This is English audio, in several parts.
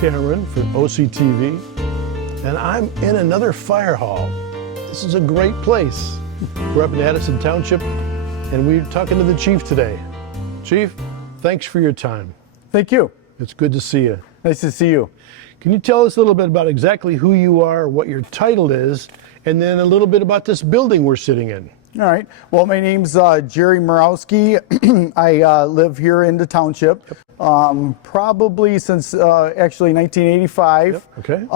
Cameron for OCTV, and I'm in another fire hall. This is a great place. We're up in Addison Township, and we're talking to the chief today. Chief, thanks for your time. Thank you. It's good to see you. Nice to see you. Can you tell us a little bit about exactly who you are, what your title is, and then a little bit about this building we're sitting in? All right. Well, my name's Jerry Morawski. I live here in the township, probably since actually 1985. Yep. Okay.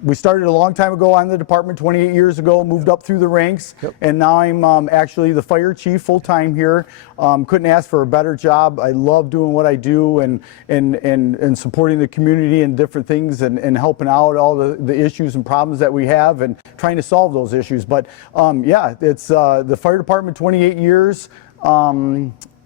We started a long time ago on the department, 28 years ago, moved up through the ranks, and now I'm actually the fire chief full-time here. Couldn't ask for a better job. I love doing what I do and supporting the community and different things and helping out all the issues and problems that we have and trying to solve those issues. But yeah, it's the fire department, 28 years.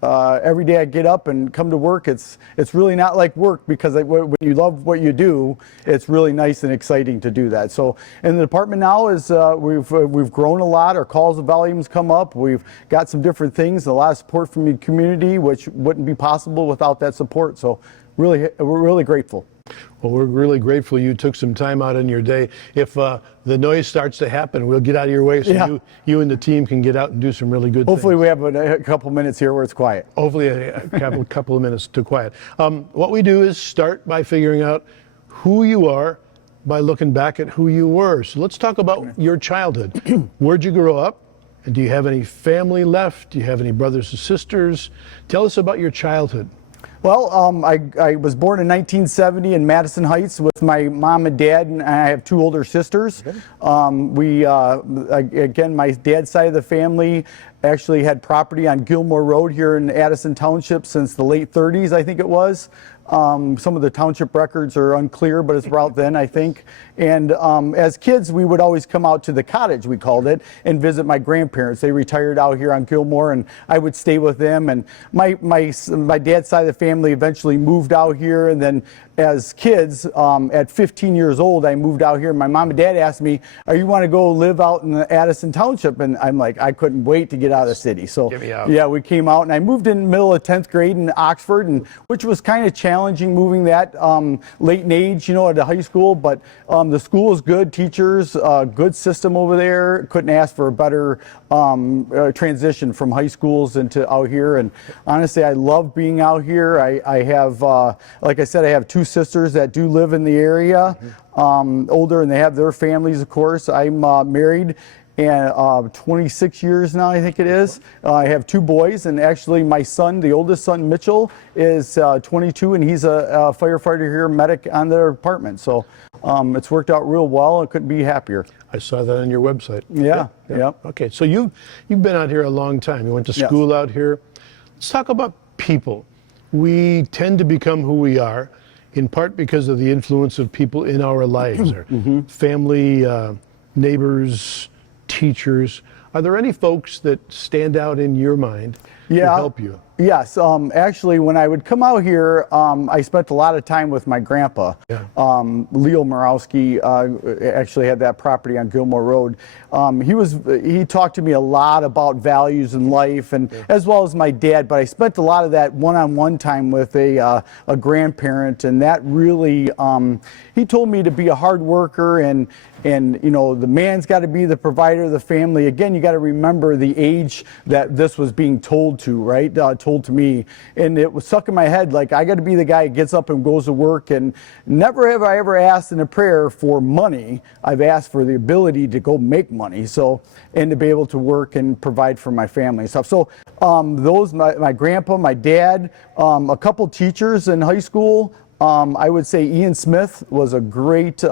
Every day I get up and come to work, it's really not like work, because when you love what you do, it's really nice and exciting to do that. So in the department now is we've grown a lot. Our calls volumes come up. We've got some different things, a lot of support from the community, which wouldn't be possible without that support. So we're really grateful. Well, we're really grateful you took some time out in your day. If the noise starts to happen, we'll get out of your way so you and the team can get out and do some really good Hopefully things. we have a couple minutes here where it's quiet. Hopefully a couple of minutes to quiet. What we do is start by figuring out who you are by looking back at who you were. So let's talk about your childhood. Where'd you grow up? And do you have any family left? Do you have any brothers or sisters? Tell us about your childhood. Well, I was born in 1970 in Madison Heights with my mom and dad, and I have two older sisters. Okay. Again, my dad's side of the family actually had property on Gilmore Road here in Addison Township since the late 30s, I think it was. Some of the township records are unclear, but it's about then, I think. And as kids, we would always come out to the cottage, we called it, and visit my grandparents. They retired out here on Gilmore, and I would stay with them. And my dad's side of the family eventually moved out here, and then as kids, at 15 years old, I moved out here. My mom and dad asked me, "Are you want to go live out in the Addison Township?" And I'm like, I couldn't wait to get out of the city. So get me out. Yeah, we came out, and I moved in the middle of 10th grade in Oxford, and which was kind of challenging moving that late in age, you know, at a high school. But the school is good, teachers, good system over there. Couldn't ask for a better transition from high schools into out here. And honestly, I love being out here. I have, like I said, I have two sisters that do live in the area, older, and they have their families, of course. I'm married and 26 years now, I think it is. I have two boys, and actually my son, the oldest son, Mitchell, is 22, and he's a firefighter here, medic on their department. So it's worked out real well. I couldn't be happier. I saw that on your website. Yeah. Okay, so you've been out here a long time. You went to school out here. Let's talk about people. We tend to become who we are, in part because of the influence of people in our lives, our family, neighbors, teachers. Are there any folks that stand out in your mind who help you? Yes, actually, when I would come out here, I spent a lot of time with my grandpa. Leo Morawski actually had that property on Gilmore Road. He talked to me a lot about values in life, and as well as my dad. But I spent a lot of that one-on-one time with a grandparent, and that really he told me to be a hard worker, and you know, the man's got to be the provider of the family. Again, you got to remember the age that this was being told to, right? Told to me, and it was stuck in my head, like, I got to be the guy who gets up and goes to work. And never have I ever asked in a prayer for money. I've asked for the ability to go make money, so, and to be able to work and provide for my family and stuff. So my grandpa, my dad, a couple teachers in high school. I would say Ian Smith was a great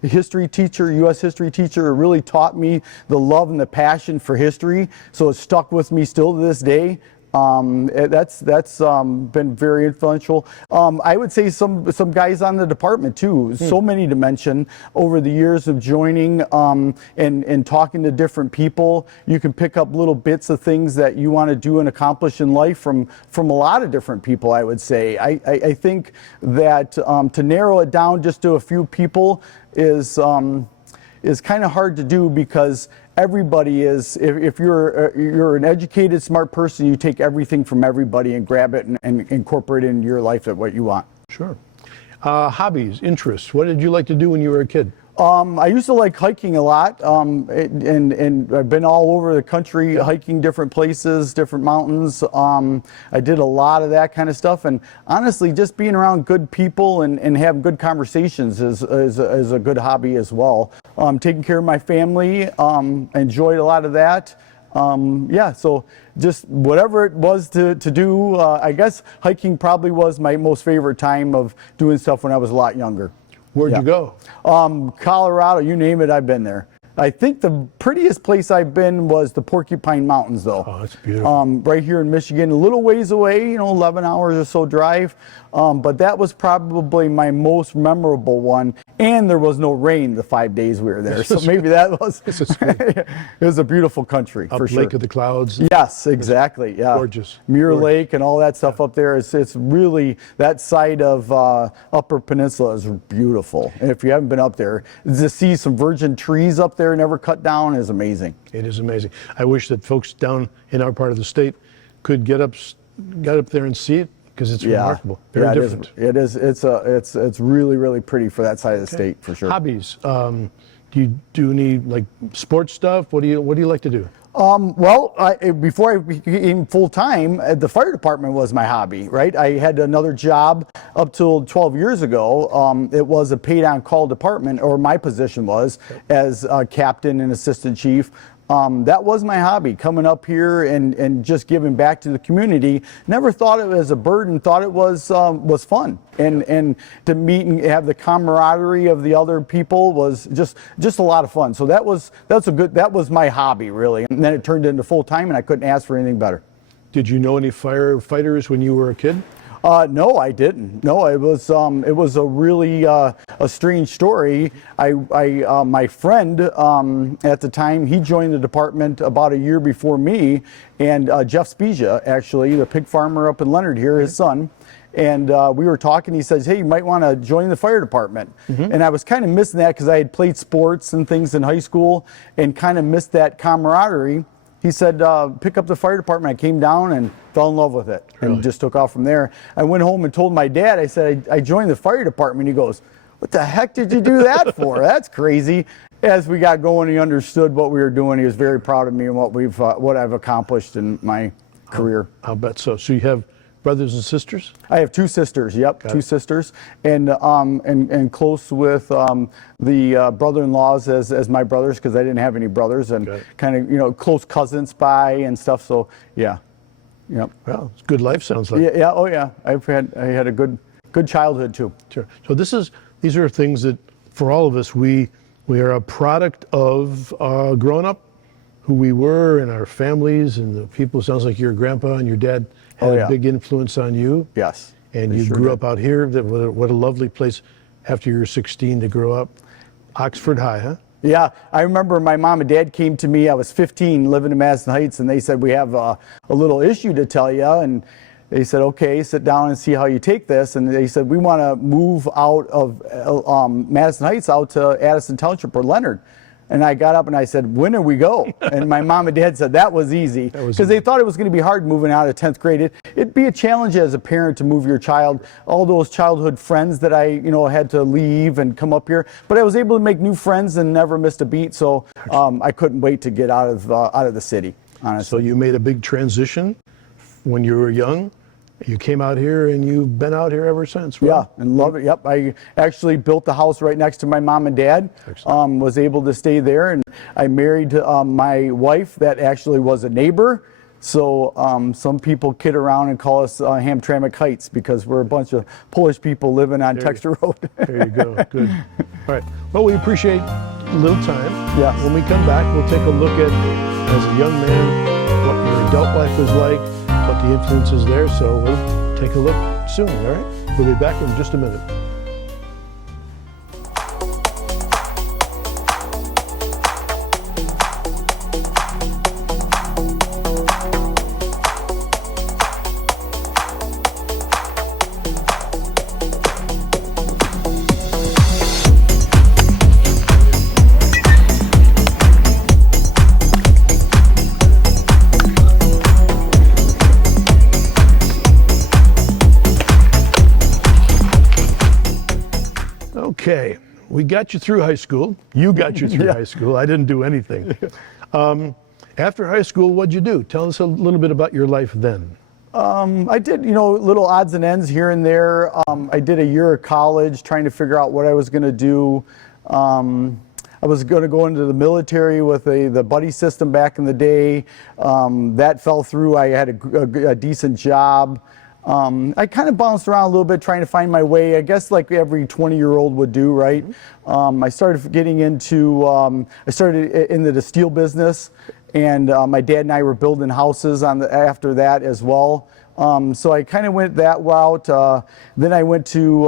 history teacher, U.S. history teacher. It really taught me the love and the passion for history, so it's stuck with me still to this day. That's been very influential. I would say some guys on the department too. So many to mention over the years of joining and talking to different people. You can pick up little bits of things that you want to do and accomplish in life from a lot of different people. I would say. I think that to narrow it down just to a few people is kind of hard to do, because everybody is, if you're an educated, smart person, you take everything from everybody and grab it and incorporate it into your life at what you want. Sure. Hobbies, interests. What did you like to do when you were a kid? I used to like hiking a lot, and I've been all over the country hiking different places, different mountains. I did a lot of that kind of stuff, and honestly, just being around good people and having good conversations is a good hobby as well. Taking care of my family, enjoyed a lot of that. Yeah, so just whatever it was to do, I guess hiking probably was my most favorite time of doing stuff when I was a lot younger. Where'd you go? Colorado, you name it, I've been there. I think the prettiest place I've been was the Porcupine Mountains, though. Oh, that's beautiful. Right here in Michigan, a little ways away, 11 hours or so drive. But that was probably my most memorable one. And there was no rain the 5 days we were there. So maybe that was, it was a beautiful country, for sure. Lake of the Clouds. Yes, exactly. Yeah. Gorgeous. Mirror Lake and all that stuff up there. It's really, that side of Upper Peninsula is beautiful. And if you haven't been up there, to see some virgin trees up there never cut down is amazing. It is amazing. I wish that folks down in our part of the state could get up there and see it, because it's remarkable. Very different. It is. It's really, really pretty for that side of the state, for sure. Hobbies. Do you do any like sports stuff? What do you like to do? Well, before I became full-time, the fire department was my hobby, right? I had another job up till 12 years ago. It was a paid-on-call department, or my position was, as captain and assistant chief. That was my hobby, coming up here and just giving back to the community. Never thought it was a burden, thought it was fun. And to meet and have the camaraderie of the other people was just a lot of fun. So that was my hobby, really. And then it turned into full-time, and I couldn't ask for anything better. Did you know any firefighters when you were a kid? No, I didn't. No, it was a really a strange story. My friend at the time, he joined the department about a year before me, and Jeff Spezia, actually, the pig farmer up in Leonard here, his son. And we were talking, he says, hey, you might want to join the fire department. And I was kind of missing that because I had played sports and things in high school and kind of missed that camaraderie. He said, pick up the fire department. I came down and fell in love with it and just took off from there. I went home and told my dad, I said, I joined the fire department. He goes, what the heck did you do that for? That's crazy. As we got going, he understood what we were doing. He was very proud of me and what I've accomplished in my career. I'll bet so. So you have brothers and sisters? I have two sisters. Yep, two sisters, and close with the brother-in-laws as my brothers, because I didn't have any brothers, and kind of close cousins by and stuff. So yeah, yep. Well, it's good life, sounds like. Yeah. Oh yeah. I had a good childhood too. Sure. So these are things that for all of us we are a product of growing up, who we were and our families and the people. Sounds like your grandpa and your dad had a big influence on you. Yes. And you grew up out here. What a lovely place after you were 16 to grow up. Oxford High, huh? Yeah, I remember my mom and dad came to me. I was 15, living in Madison Heights, and they said, we have a little issue to tell you. And they said, okay, sit down and see how you take this. And they said, we want to move out of Madison Heights out to Addison Township or Leonard. And I got up and I said, when do we go? And my mom and dad said that was easy, because they thought it was going to be hard moving out of 10th grade. It'd be a challenge as a parent to move your child. All those childhood friends that I had to leave and come up here, but I was able to make new friends and never missed a beat. So I couldn't wait to get out of the city, honestly. So you made a big transition when you were young. You came out here and you've been out here ever since, right? Yeah, and love it. Yep, I actually built the house right next to my mom and dad. Was able to stay there, and I married my wife that actually was a neighbor. So some people kid around and call us Hamtramck Heights, because we're a bunch of Polish people living on Texter Road. There you go. Good. All right. Well, we appreciate a little time. Yes. When we come back, we'll take a look at, as a young man, what your adult life was like, what the influence is there. So we'll take a look soon, all right? We'll be back in just a minute. Okay, we got you through high school. You got you through high school. I didn't do anything. After high school, what'd you do? Tell us a little bit about your life then. I did, little odds and ends here and there. I did a year of college trying to figure out what I was going to do. I was going to go into the military with the buddy system back in the day. That fell through. I had a decent job. I kind of bounced around a little bit trying to find my way, I guess like every 20-year-old would do, right? I started getting into, I started into the steel business, and my dad and I were building houses after that as well. So I kind of went that route. Then I went to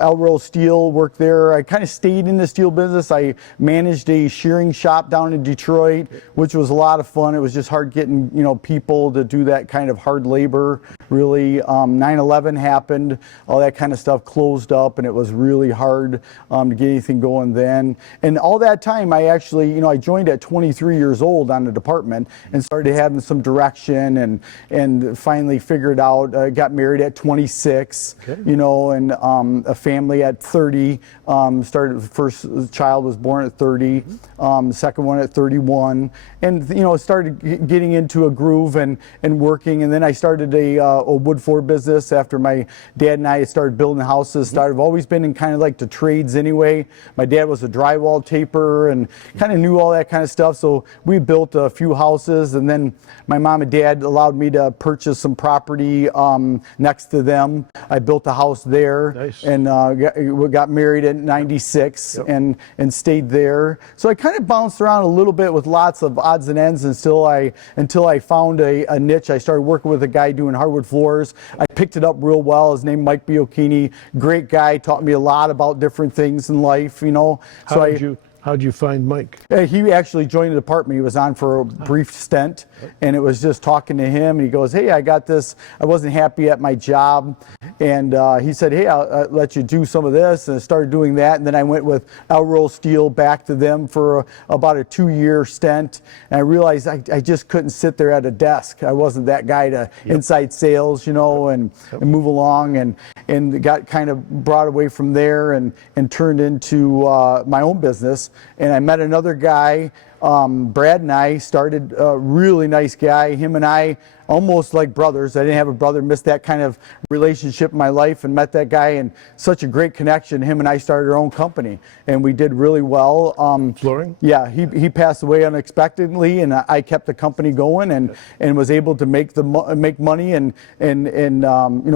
Elrow Steel, worked there. I kind of stayed in the steel business. I managed a shearing shop down in Detroit, which was a lot of fun. It was just hard getting, people to do that kind of hard labor, really. 9/11 happened, all that kind of stuff closed up, and it was really hard to get anything going then. And all that time, I actually, I joined at 23 years old on the department and started having some direction and finally figured out, got married at 26, and a family at 30. Started, first child was born at 30, second one at 31, and started getting into a groove and working. And then I started a wood floor business after my dad and I started building houses. I've always been in kind of like the trades anyway. My dad was a drywall taper and kind of knew all that kind of stuff. So we built a few houses, and then my mom and dad allowed me to purchase some property next to them. I built a house there. Nice. And got married at 96 and stayed there. So I kind of bounced around a little bit with lots of odds and ends until I found a niche. I started working with a guy doing hardwood floors. I picked it up real well. His name Mike Biocchini, great guy, taught me a lot about different things in life, How'd you find Mike? He actually joined the department. He was on for a brief stint, and it was just talking to him. And he goes, "Hey, I got this. I wasn't happy at my job." And he said, "Hey, I'll let you do some of this." And I started doing that. And then I went with Elrow Steel back to them for about a 2-year stint. And I realized I just couldn't sit there at a desk. I wasn't that guy to inside sales, and move along. And got kind of brought away from there and turned into my own business. And I met another guy, Brad, and I started a really nice guy. Him and I almost like brothers. I didn't have a brother, missed that kind of relationship in my life, and met that guy, and such a great connection. Him and I started our own company, and we did really well. Flooring? Yeah, he passed away unexpectedly, and I kept the company going and was able to make money and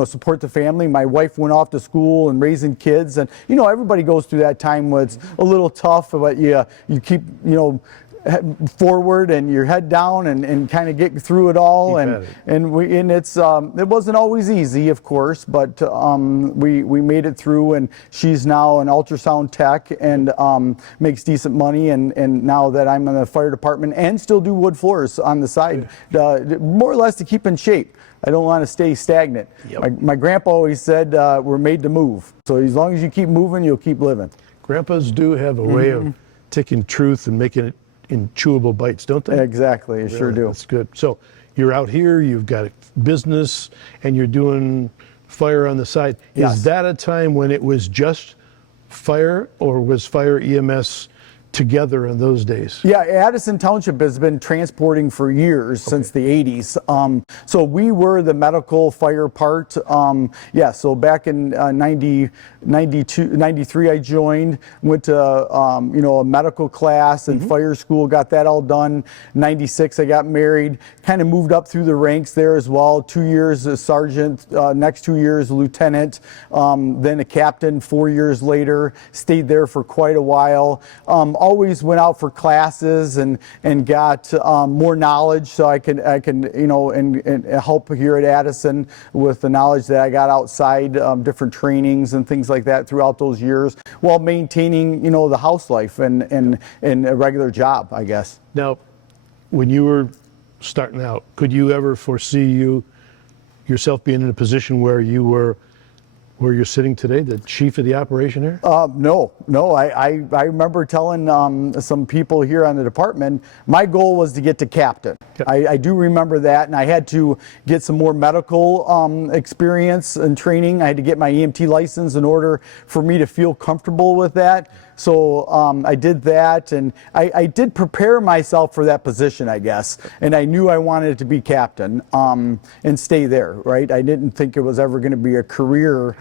support the family. My wife went off to school and raising kids, and everybody goes through that time where it's a little tough, but you keep forward and your head down and kind of get through it all. It wasn't always easy, of course, but we made it through, and she's now an ultrasound tech and makes decent money, and now that I'm in the fire department and still do wood floors on the side, more or less to keep in shape. I don't want to stay stagnant. My grandpa always said we're made to move, so as long as you keep moving, you'll keep living. Grandpas do have a way of taking truth and making it in chewable bites, don't they? Exactly, sure do. That's good. So you're out here, you've got a business, and you're doing fire on the side. Yes. Is that a time when it was just fire, or was fire EMS together in those days? Yeah, Addison Township has been transporting for years, since the 80s. So we were the medical fire part. So back in 93 I joined, went to a medical class and fire school, got that all done. 96 I got married, kind of moved up through the ranks there as well. 2 years as sergeant, next 2 years lieutenant, then a captain 4 years later, stayed there for quite a while. Always went out for classes and got more knowledge, so I can and help here at Addison with the knowledge that I got outside, different trainings and things like that throughout those years, while maintaining the house life and a regular job, I guess. Now, when you were starting out, could you ever foresee yourself being in a position where you were where you're sitting today, the chief of the operation here? No. I remember telling some people here on the department, my goal was to get to captain. I do remember that, and I had to get some more medical experience and training. I had to get my EMT license in order for me to feel comfortable with that. So I did that, and I did prepare myself for that position, I guess. And I knew I wanted to be captain and stay there, right? I didn't think it was ever going to be a career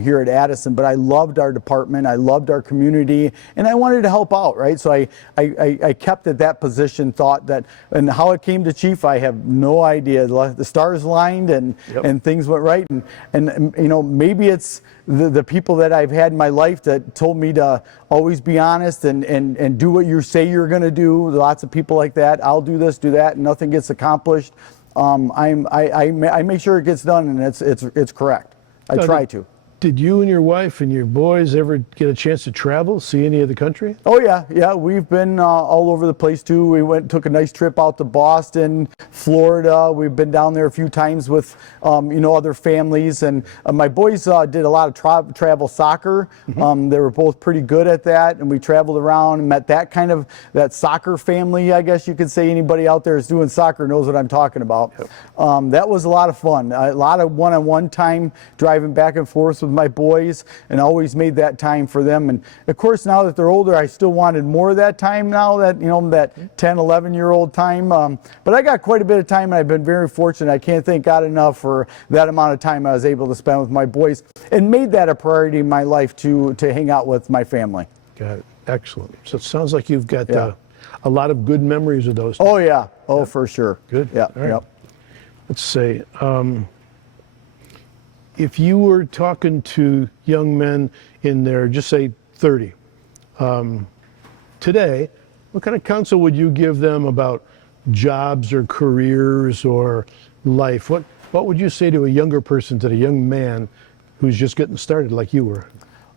here at Addison, but I loved our department, I loved our community, and I wanted to help out, right? So I kept at that position, thought that, and how it came to chief, I have no idea. The stars aligned and things went right, and you know, maybe it's the people that I've had in my life that told me to always be honest and do what you say you're going to do. Lots of people like that. I'll do this, do that, and nothing gets accomplished. I make sure it gets done, and it's correct. I try to. Did you and your wife and your boys ever get a chance to travel, see any of the country? Oh yeah. We've been all over the place too. We took a nice trip out to Boston, Florida. We've been down there a few times with, other families. And my boys did a lot of travel soccer. They were both pretty good at that, and we traveled around and met that soccer family, I guess you could say. Anybody out there who's doing soccer knows what I'm talking about. That was a lot of fun. A lot of one-on-one time driving back and forth with my boys, and always made that time for them. And of course, now that they're older, I still wanted more of that time now, that that 10, 11-year-old time. But I got quite a bit of time, and I've been very fortunate. I can't thank God enough for that amount of time I was able to spend with my boys, and made that a priority in my life to hang out with my family. Got it. Excellent. So it sounds like you've got a lot of good memories of those. Oh yeah. Oh, for sure. Good. Yeah. All right. Let's say, if you were talking to young men in their, just say 30, today, what kind of counsel would you give them about jobs or careers or life? What would you say to a younger person, to a young man who's just getting started like you were?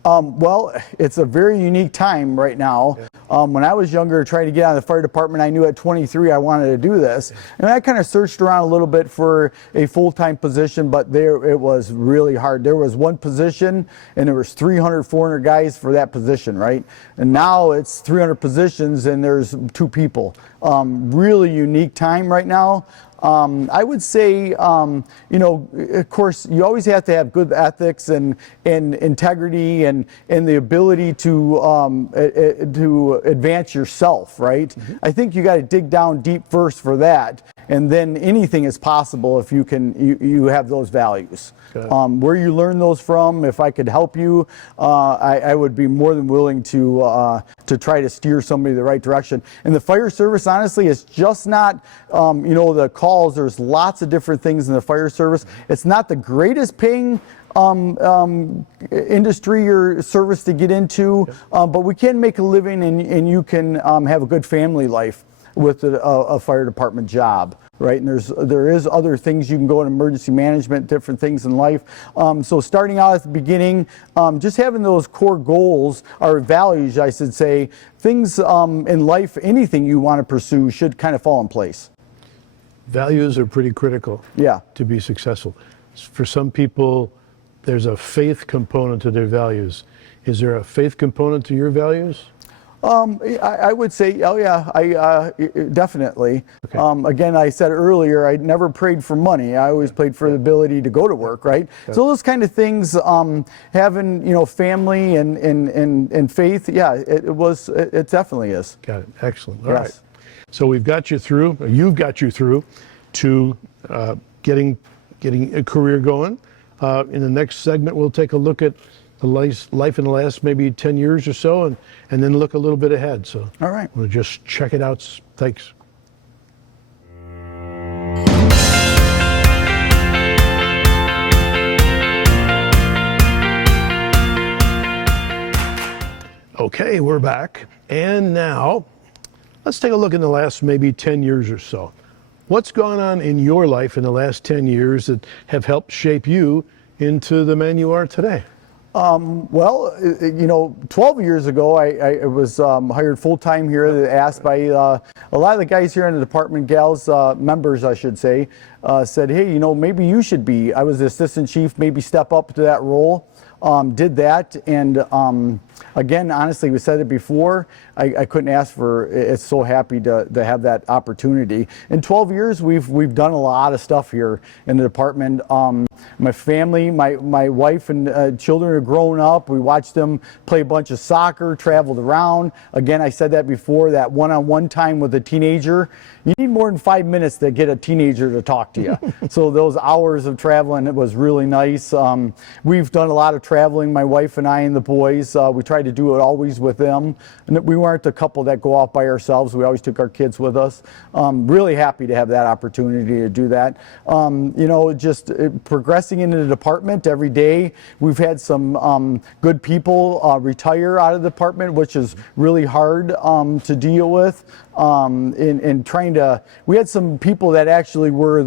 Well, it's a very unique time right now. When I was younger, trying to get out of the fire department, I knew at 23 I wanted to do this. And I kind of searched around a little bit for a full-time position, but it was really hard. There was one position, and there was 300, 400 guys for that position, right? And now it's 300 positions, and there's 2 people. Really unique time right now. I would say, of course, you always have to have good ethics and integrity and the ability to advance yourself, right? I think you got to dig down deep first for that, and then anything is possible if you have those values. Where you learn those from, if I could help you, I would be more than willing to try to steer somebody the right direction. And the fire service, honestly, is just not, the calls. There's lots of different things in the fire service. It's not the greatest paying industry or service to get into, but we can make a living, and you can have a good family life with a fire department job, right? And there is other things you can go in emergency management, different things in life. So starting out at the beginning, just having those core goals or values, I should say, things in life, anything you want to pursue should kind of fall in place. Values are pretty critical to be successful. For some people, there's a faith component to their values. Is there a faith component to your values? I would say, definitely. Okay. Again, I said earlier, I never prayed for money. I always prayed for the ability to go to work, right? Okay. So those kind of things, having, family and faith, it definitely is. Got it. Excellent. All right. So you've got you through to getting a career going. In the next segment, we'll take a look at the life in the last maybe 10 years or so, and then look a little bit ahead. So all right, we'll just check it out. Thanks. Okay, we're back, and now let's take a look in the last maybe 10 years or so. What's gone on in your life in the last 10 years that have helped shape you into the man you are today? 12 years ago, I was hired full-time here, asked by a lot of the guys here in the department, gals, members, I should say, said, hey, maybe you should be, I was the assistant chief, maybe step up to that role. did that, and again, honestly, we said it before, I couldn't ask for, it's so happy to have that opportunity. In 12 years, we've done a lot of stuff here in the department. My family, my wife and children are grown up. We watched them play a bunch of soccer, traveled around. Again, I said that before, that one-on-one time with a teenager. You need more than 5 minutes to get a teenager to talk to you. So those hours of traveling, it was really nice. We've done a lot of traveling, my wife and I and the boys. We tried to do it always with them. And we weren't the couple that go off by ourselves. We always took our kids with us. Really happy to have that opportunity to do that. You know, just progressing into the department every day. We've had some good people retire out of the department, which is really hard to deal with. In trying to, we had some people that actually were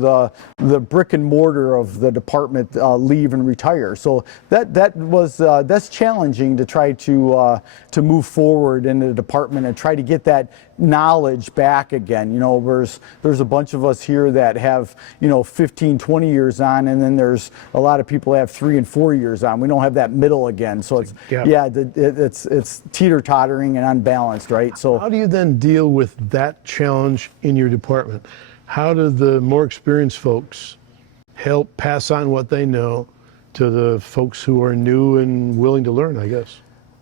the brick and mortar of the department leave and retire. So that's challenging to try to move forward in the department and try to get that knowledge back again. You know, there's a bunch of us here that have, you know, 15, 20 years on, and then there's a lot of people that have 3 and 4 years on. We don't have that middle again. So it's, it's teeter-tottering and unbalanced, right? So how do you then deal with that challenge in your department? How do the more experienced folks help pass on what they know to the folks who are new and willing to learn, I guess?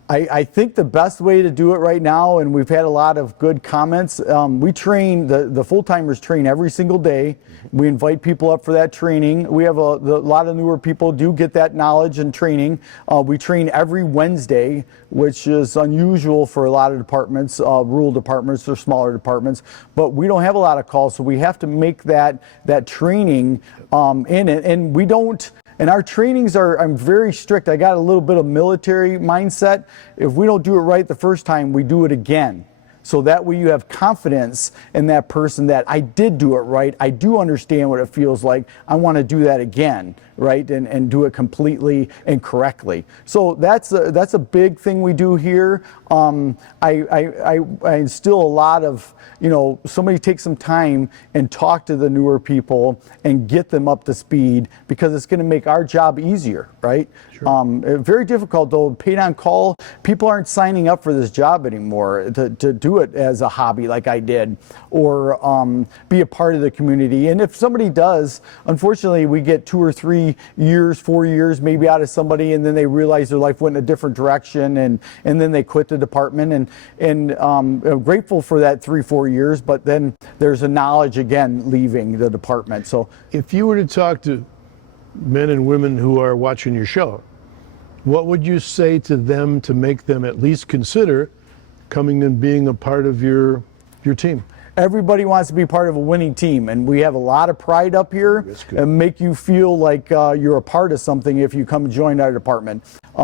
I think the best way to do it right now, and we've had a lot of good comments, we train, the full-timers train every single day. We invite people up for that training. We have a lot of newer people do get that knowledge and training. We train every Wednesday, which is unusual for a lot of departments, rural departments or smaller departments, but we don't have a lot of calls, so we have to make that training in it, and we don't. And our trainings I'm very strict. I got a little bit of military mindset. If we don't do it right the first time, we do it again. So that way you have confidence in that person that I did do it right. I do understand what it feels like. I want to do that again, right? And do it completely and correctly. So that's a big thing we do here. I instill a lot of, you know, somebody take some time and talk to the newer people and get them up to speed, because it's going to make our job easier, right? Sure. Very difficult though, paid on call. People aren't signing up for this job anymore to do it as a hobby like I did, or be a part of the community. And if somebody does, unfortunately, we get 2 or 3 years, 4 years maybe out of somebody, and then they realize their life went in a different direction, and then they quit the department. And I'm grateful for that 3-4 years, but then there's a knowledge again leaving the department. So if you were to talk to men and women who are watching your show, what would you say to them to make them at least consider coming and being a part of your team? Everybody wants to be part of a winning team, and we have a lot of pride up here and make you feel like you're a part of something if you come join our department.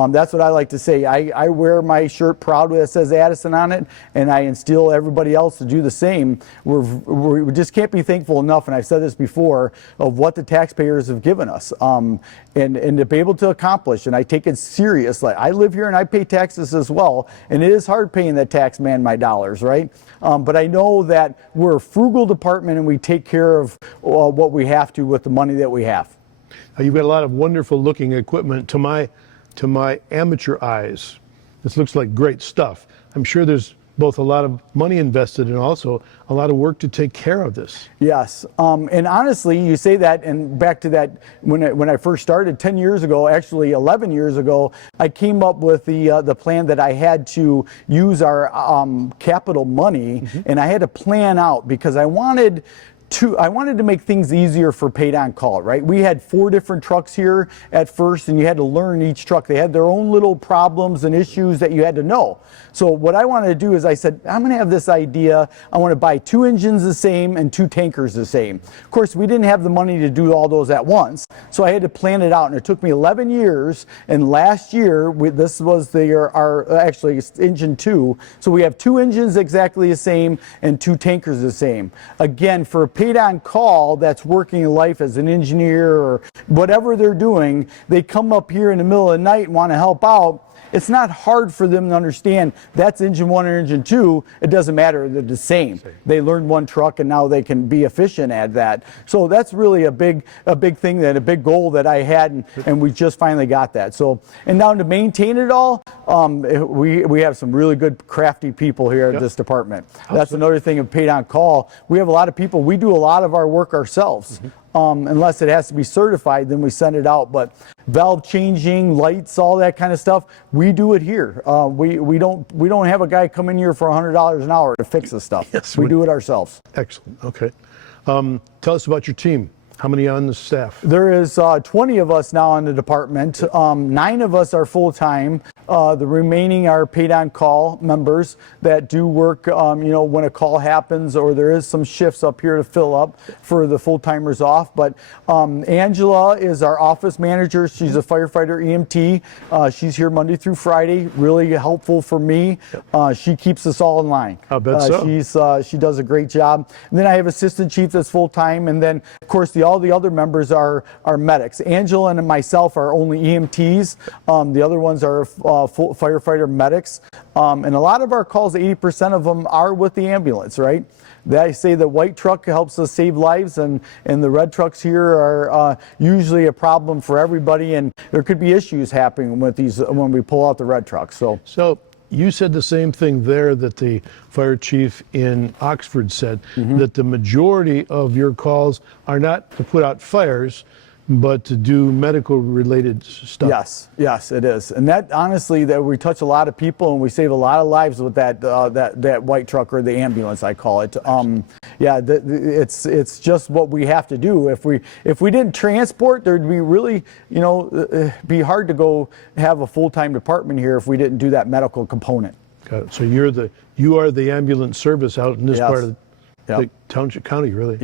That's what I like to say. I wear my shirt proudly that says Addison on it, and I instill everybody else to do the same. We just can't be thankful enough, and I've said this before, of what the taxpayers have given us, and to be able to accomplish, and I take it seriously. I live here and I pay taxes as well, and it is hard paying that tax man my dollars, right? But I know that we're a frugal department and we take care of what we have to with the money that we have. You've got a lot of wonderful looking equipment. To my amateur eyes, this looks like great stuff. I'm sure there's both a lot of money invested and also a lot of work to take care of this. Yes, and honestly, you say that, and back to that, when I first started 10 years ago, actually 11 years ago, I came up with the plan that I had to use our capital money, and I had to plan out, because I wanted to make things easier for paid on call, right? We had 4 different trucks here at first, and you had to learn each truck. They had their own little problems and issues that you had to know. So what I wanted to do is I said, I'm going to have this idea. I want to buy 2 engines the same and 2 tankers the same. Of course, we didn't have the money to do all those at once, so I had to plan it out, and it took me 11 years. And last year, this was actually engine 2. So we have 2 engines exactly the same and 2 tankers the same. Again, for a paid on call that's working life as an engineer or whatever they're doing, they come up here in the middle of the night and want to help out. it's not hard for them to understand that's engine 1 or engine 2. It doesn't matter, they're the same. They learned one truck and now they can be efficient at that. So that's really a big thing, that a big goal that I had, and we just finally got that. So, and now to maintain it all, we have some really good crafty people here at this department. That's another thing of paid on call. We have a lot of people, we do a lot of our work ourselves. Unless it has to be certified, then we send it out. But valve changing, lights, all that kind of stuff, we do it here. We don't have a guy come in here for $100 an hour to fix this stuff. Yes, we do it ourselves. Excellent. Okay. Tell us about your team. How many on the staff? There is 20 of us now in the department. 9 of us are full-time. The remaining are paid-on-call members that do work, when a call happens, or there is some shifts up here to fill up for the full-timers off. But Angela is our office manager. She's a firefighter EMT. She's here Monday through Friday, really helpful for me. She keeps us all in line. I bet so. She does a great job. And then I have assistant chief that's full-time, and then, of course, all the other members are medics. Angela and myself are only EMTs. The other ones are full firefighter medics. And a lot of our calls, 80% of them are with the ambulance, right? They say the white truck helps us save lives, and the red trucks here are usually a problem for everybody, and there could be issues happening with these when we pull out the red trucks. So you said the same thing there that the fire chief in Oxford said, that the majority of your calls are not to put out fires, but to do medical related stuff. Yes, it is. And that, honestly, that we touch a lot of people and we save a lot of lives with that white truck, or the ambulance, I call it. It's just what we have to do. If we didn't transport, there'd be really, be hard to go have a full-time department here if we didn't do that medical component. Got it. So you are the ambulance service out in this part of the township county, really.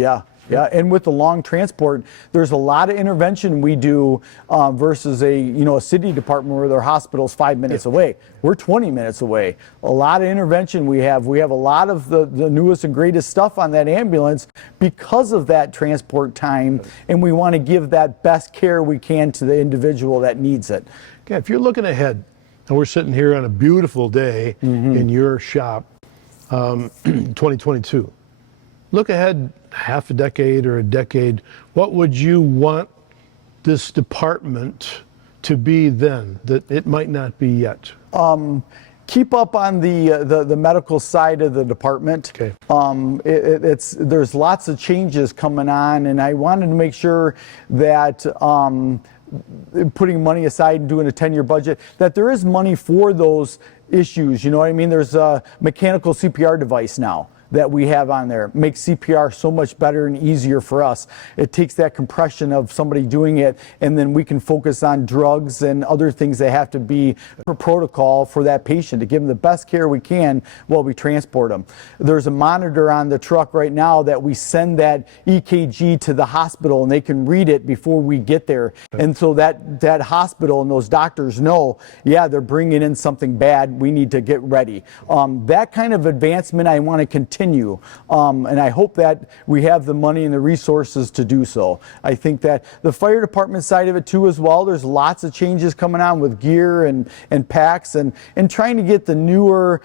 Yeah, and with the long transport, there's a lot of intervention we do versus a city department where their hospital's 5 minutes away. We're 20 minutes away. A lot of intervention we have. We have a lot of the newest and greatest stuff on that ambulance because of that transport time, and we want to give that best care we can to the individual that needs it. Okay, if you're looking ahead, and we're sitting here on a beautiful day in your shop, 2022. Look ahead half a decade or a decade. What would you want this department to be then that it might not be yet? Keep up on the medical side of the department. Okay. There's lots of changes coming on, and I wanted to make sure that putting money aside and doing a 10-year budget, that there is money for those issues. You know what I mean? There's a mechanical CPR device now that we have on there. Makes CPR so much better and easier for us. It takes that compression of somebody doing it, and then we can focus on drugs and other things that have to be per protocol for that patient to give them the best care we can while we transport them. There's a monitor on the truck right now that we send that EKG to the hospital, and they can read it before we get there. And so that hospital and those doctors know, yeah, they're bringing in something bad, we need to get ready. That kind of advancement I want to continue. And I hope that we have the money and the resources to do so. I think that the fire department side of it too as well, there's lots of changes coming on with gear and packs and trying to get the newer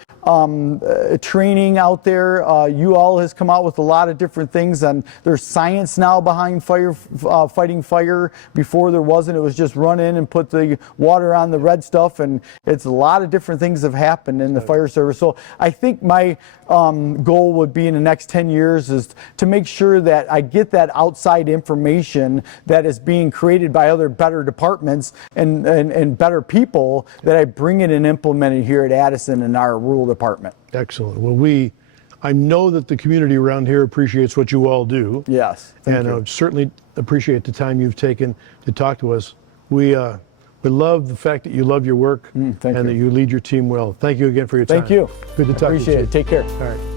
training out there. You all has come out with a lot of different things, and there's science now behind fighting fire. Before there wasn't. It was just run in and put the water on the red stuff, and it's a lot of different things have happened in the fire service. So I think my goal would be in the next 10 years is to make sure that I get that outside information that is being created by other better departments and better people, that I bring it and implement it here at Addison in our rural department. Excellent. Well, I know that the community around here appreciates what you all do. Yes. And I certainly appreciate the time you've taken to talk to us. We love the fact that you love your work and that you lead your team well. Thank you again for your time. Thank you. Good to talk to you. Appreciate it. Take care. All right.